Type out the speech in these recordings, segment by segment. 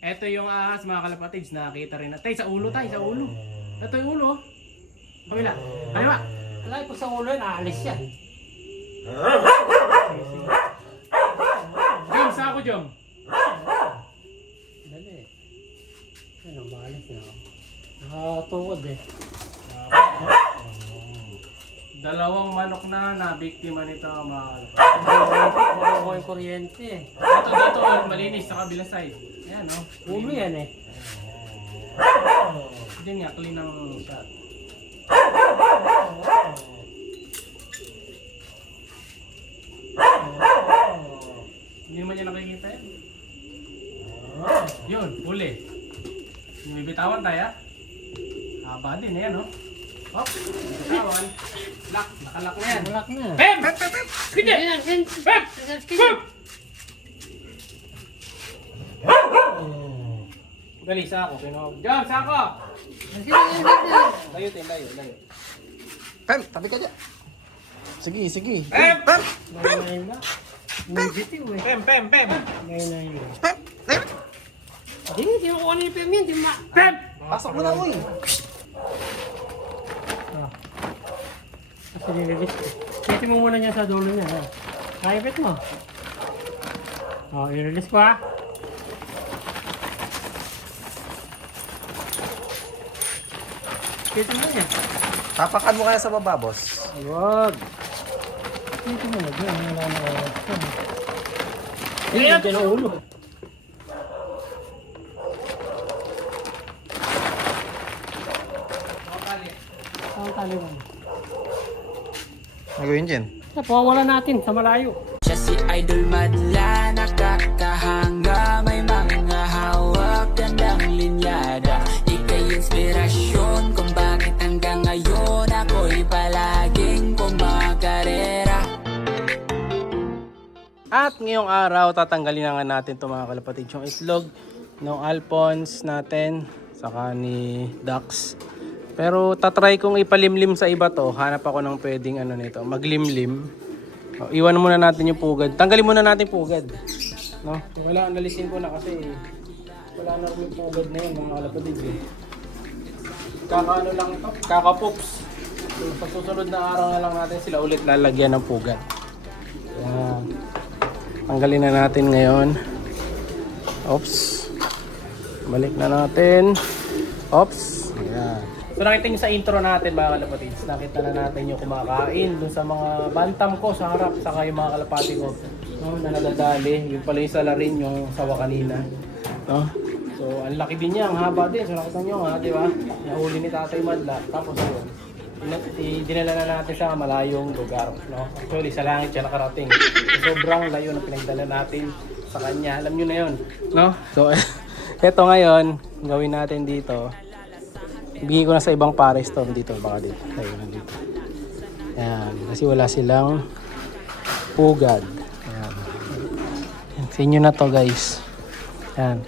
Ito yung ahas mga kalapatids, nakakita rin natin. Sa ulo tayo, sa ulo. Ito yung ulo. Kabila. Kaliwa. Alay ko sa ulo yan, aalis yan. Jom, sa ako Jom. Dali. Ano, maalis na. Nakatuwad eh. Dalawang manok na nabiktima nito mga kalapatids. Makukuha yung kuryente eh. Ito dito, malinis sa kabilang side. Ayan o. Ulo yan eh. Diyan nga, clean ang shot. Hindi naman niya nakikita yan. Yun, huli. May bitawan tayo. Haba din, ayan o. Hop, bitawan. Lock, nakalak na yan. Malak na. Pem! Pem! Pem! Pem! Sige! Ayan, ayan. Pem! Pem! Dali, sa ako. Jom, sa ako! Layo, tin, layo, layo. Pem, tabi ka dyan. Sige, sige. Pem! Pem! Ngayon na. Negative eh. Pem! Pem! Pem! Ngayon na yun. Pem! Pem! Hindi mo kuha na yung PM yan. Di ma... Pem! Pasok mo na, uy. Kasi nililis ko. Siti mo muna niya sa dulo niya. Private mo. I-release ko ah. Siti mo niya. Tapakan mo kaya sa baba, boss. Huwag. Siti mo na dyan. Wala na oras ko. Hindi, dyan ang ulo. Saan tali mo? Ano gawin dyan? Napawala natin sa malayo. Siya si Idol Madla, nakakahanga, may mga hawak, gandang linyada. Ika'y inspirasyon kung bakit hanggang ngayon ako'y palaging kumakarera. At ngayong araw, tatanggalin na nga natin ito mga kalapatids, yung itlog ng Alphonse natin, saka ni Dax. Pero tatry kong ipalimlim sa iba to. Hanap ako ng pwedeng ano nito, maglimlim. O, iwan muna natin yung pugad. Tanggalin muna natin pugad. No? Wala, nalisin ko na kasi wala na yung pugad na yun mga kalapatids. Kakaano lang ito, kakapoops. So, sa susunod na araw na lang natin sila ulit lalagyan ng pugad. Ayan. Tanggalin na natin ngayon. Oops. Balik na natin. Oops. Ayan. So nakita nyo sa intro natin mga kalapatids, nakita na natin yung kumakain dun sa mga bantam ko sa harap, saka yung mga kalapati ko, no, na nadadali. Yung pala yung salarin, yung sawa kanina, no? So ang laki din niya, ang haba din. So nakita nyo nga, di ba? Nahuli ni Tatay Madla. Tapos yun, dinala na natin sa malayong lugar, no? Actually sa langit siya nakarating. Sobrang layo na pinagdala natin sa kanya. Alam nyo na yun, no? So eto ngayon, gawin natin dito. Bigay ko na sa ibang pares to dito, baka dito. Tayo na dito. Ayan, kasi wala silang pugad. Ayan. Sa inyo na to guys. Ayan.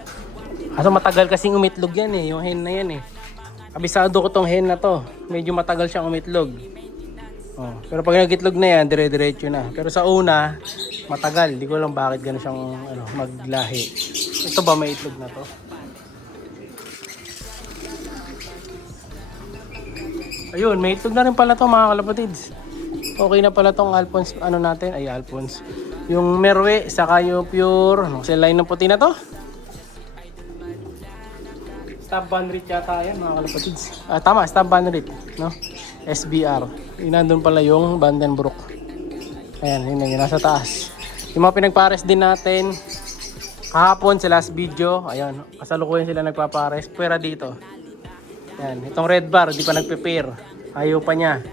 Kaso matagal kasing umitlog yan eh, yung hen na yan eh. Abisado ko tong hen na to. Medyo matagal siyang umitlog. Oh, pero pag nagitlog na yan, dire-diretso na. Pero sa una, matagal. Di ko lang bakit gano'n siyang maglahi. Ito ba may itlog na to? Ayun, may itlog na rin pala to mga kalapatids. Okay na pala tong Alphonse, ano natin, ay Alphonse. Yung Merwe, saka yung pure, ano kasi line ng puti na to? Stab Banrit yata yan mga kalapatids. Tama, Stab Banrit, no? SBR. Yun nandun pala yung Vandenbroek. Ayan, yun yun, nasa taas. Yung mga pinagpares din natin, kahapon sa last video, ayun, kasalukuyan sila nagpapares. Pwera dito. Yan, itong red bar, di pa nagpe-pair. Ayaw pa niya.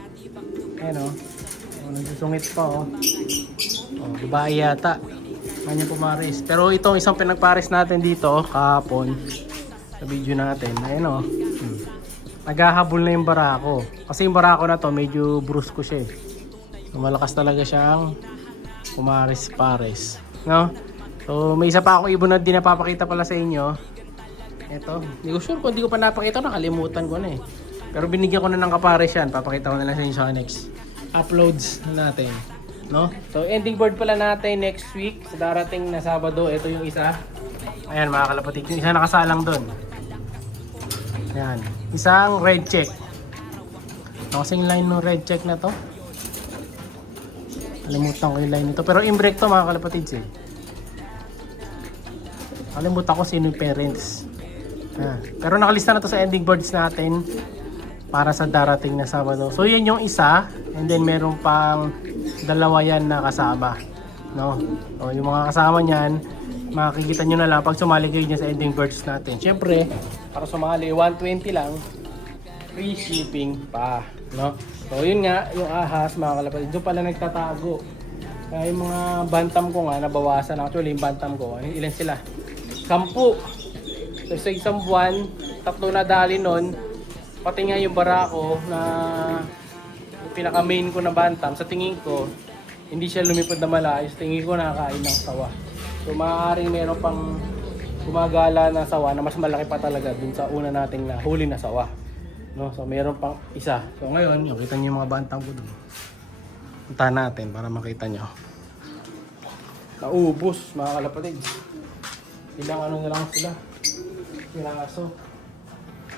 Ayan o. Oh, nagsusungit pa o. Oh, babae yata. Kanya pumares. Pero itong isang pinagpares natin dito, kahapon, sa video natin, ayan o. Naghahabol na yung barako. Kasi yung barako na to, medyo brusko siya eh. So, malakas talaga siyang pumares-pares. No? So, may isa pa akong ibon na di napapakita pala sa inyo. Ito, hindi ko sure kung hindi ko pa napakita, nakalimutan ko na eh. Pero binigyan ko na ng kapares yan, papakita ko na lang sa inyo sa next uploads natin, no? So ending board pala natin next week, sa darating na Sabado, ito yung isa. Ayan mga kalapatid, yung isa nakasalang doon. Ayan, isang red check. Ano kasing line ng red check na to? Kalimutan ko yung line nito. Pero imbrek to mga kalapatids eh. Kalimutan ko sino yung parents. Pero nakalista na to sa ending birds natin para sa darating na Sabado. So yan yung isa, and then meron pang dalawa yan na kasama, no? So yung mga kasama niyan, makikita nyo na lang pag sumali kayo dyan sa ending birds natin. Syempre, para sumali 120 lang, free shipping pa, no? So yun nga, yung ahas mga kalapatid, doon pala nagtatago. Kaya yung mga bantam ko nga nabawasan. Actually yung bantam ko, ilan sila? 10. So sa isang buwan, 3 na dali nun. Pati nga yung barako na yung pinaka main ko na bantam, sa tingin ko hindi siya lumipad na malayos. Tingin ko nakakain ng sawa. So maaaring meron pang gumagala na sawa na mas malaki pa talaga dun sa una nating nahuli na sawa, no? So meron pang isa. So ngayon, nakita niyo yung mga bantam ko dun. Punta natin para makita nyo. Naubos mga kalapatid. Ilang ano na lang sila, piraso.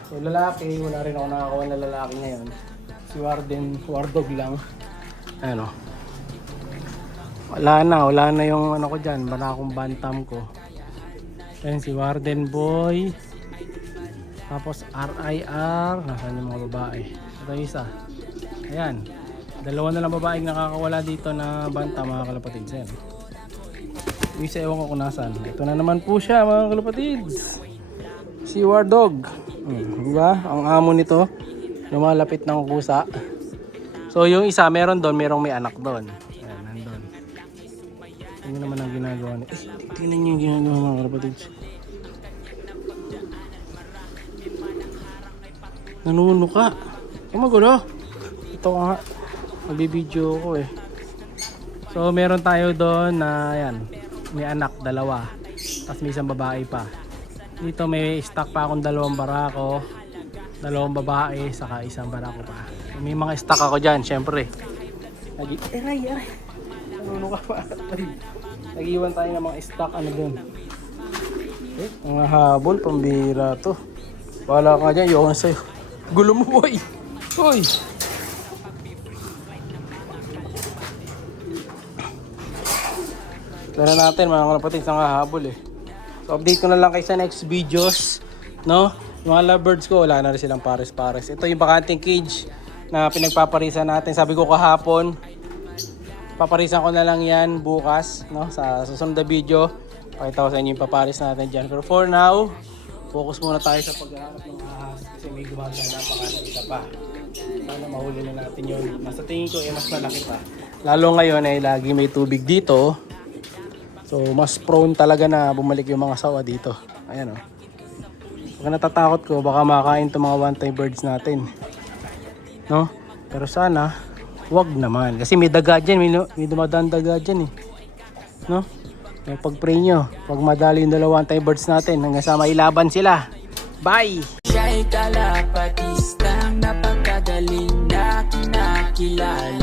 So lalaki, wala rin ako nakakuha na lalaki ngayon. Si Wardog lang. Ano, wala na yung ano ko dyan, barakong bantam ko. Ayan si Warden Boy. Tapos RIR, nasaan yung mga babae? Ito yung isa. Ayan, dalawa na lang babaeng nakakawala dito na bantam mga kalapatids. Ayan, yung isa ewan ko kung nasaan. Ito na naman po siya mga kalapatids, si Wardog. Diba? Ang amo nito lumalapit ng kusa. So yung isa meron doon, merong may anak doon. Ayan, nandun. Ano naman ang ginagawa niya? Tingnan niyo yung ginagawa mga kalapatids. Nanunuka. Magulo. Ito nga, magbibideo ko eh. So meron tayo doon na yan, may anak, 2. Tapos may isang babae pa. Dito may stock pa akong 2 barako, 2 babae, saka isang barako pa. May mga stock ako dyan, syempre. Aray. Nanunuka pa. Nag-iwan tayo ng mga stock ano doon. Okay, mga habol, pambira to. Wala ka dyan, yun sa'yo. Gulo mo boy. Uy. Tara natin mga kalapatids, ang hahabol eh. So update ko na lang kayo sa next videos, no? Yung mga lovebirds ko, wala na rin silang pares-pares. Ito yung bakanting cage na pinagpaparisan natin. Sabi ko kahapon, paparisan ko na lang yan bukas, no? Sa susunod na video, pakita ko sa inyo yung paparis natin dyan. Pero for now, focus muna tayo sa paghahanap ng ahas kasi may gumagana pa nga na isa pa. Sana mahuli na natin yun. Nasa tingin ko mas malaki pa. Lalo ngayon ay lagi may tubig dito. So mas prone talaga na bumalik yung mga sawa dito. Ayan o. Pag natatakot ko baka makain itong mga one-time birds natin, no? Pero sana wag naman. Kasi may daga dyan. May dumadaan daga dyan eh, no? Yung pag-pray nyo, pag madali yung 2 one-time birds natin hanggang sa mailaban sila. Bye! Siya'y kalapatistang napakagaling na kinakilala.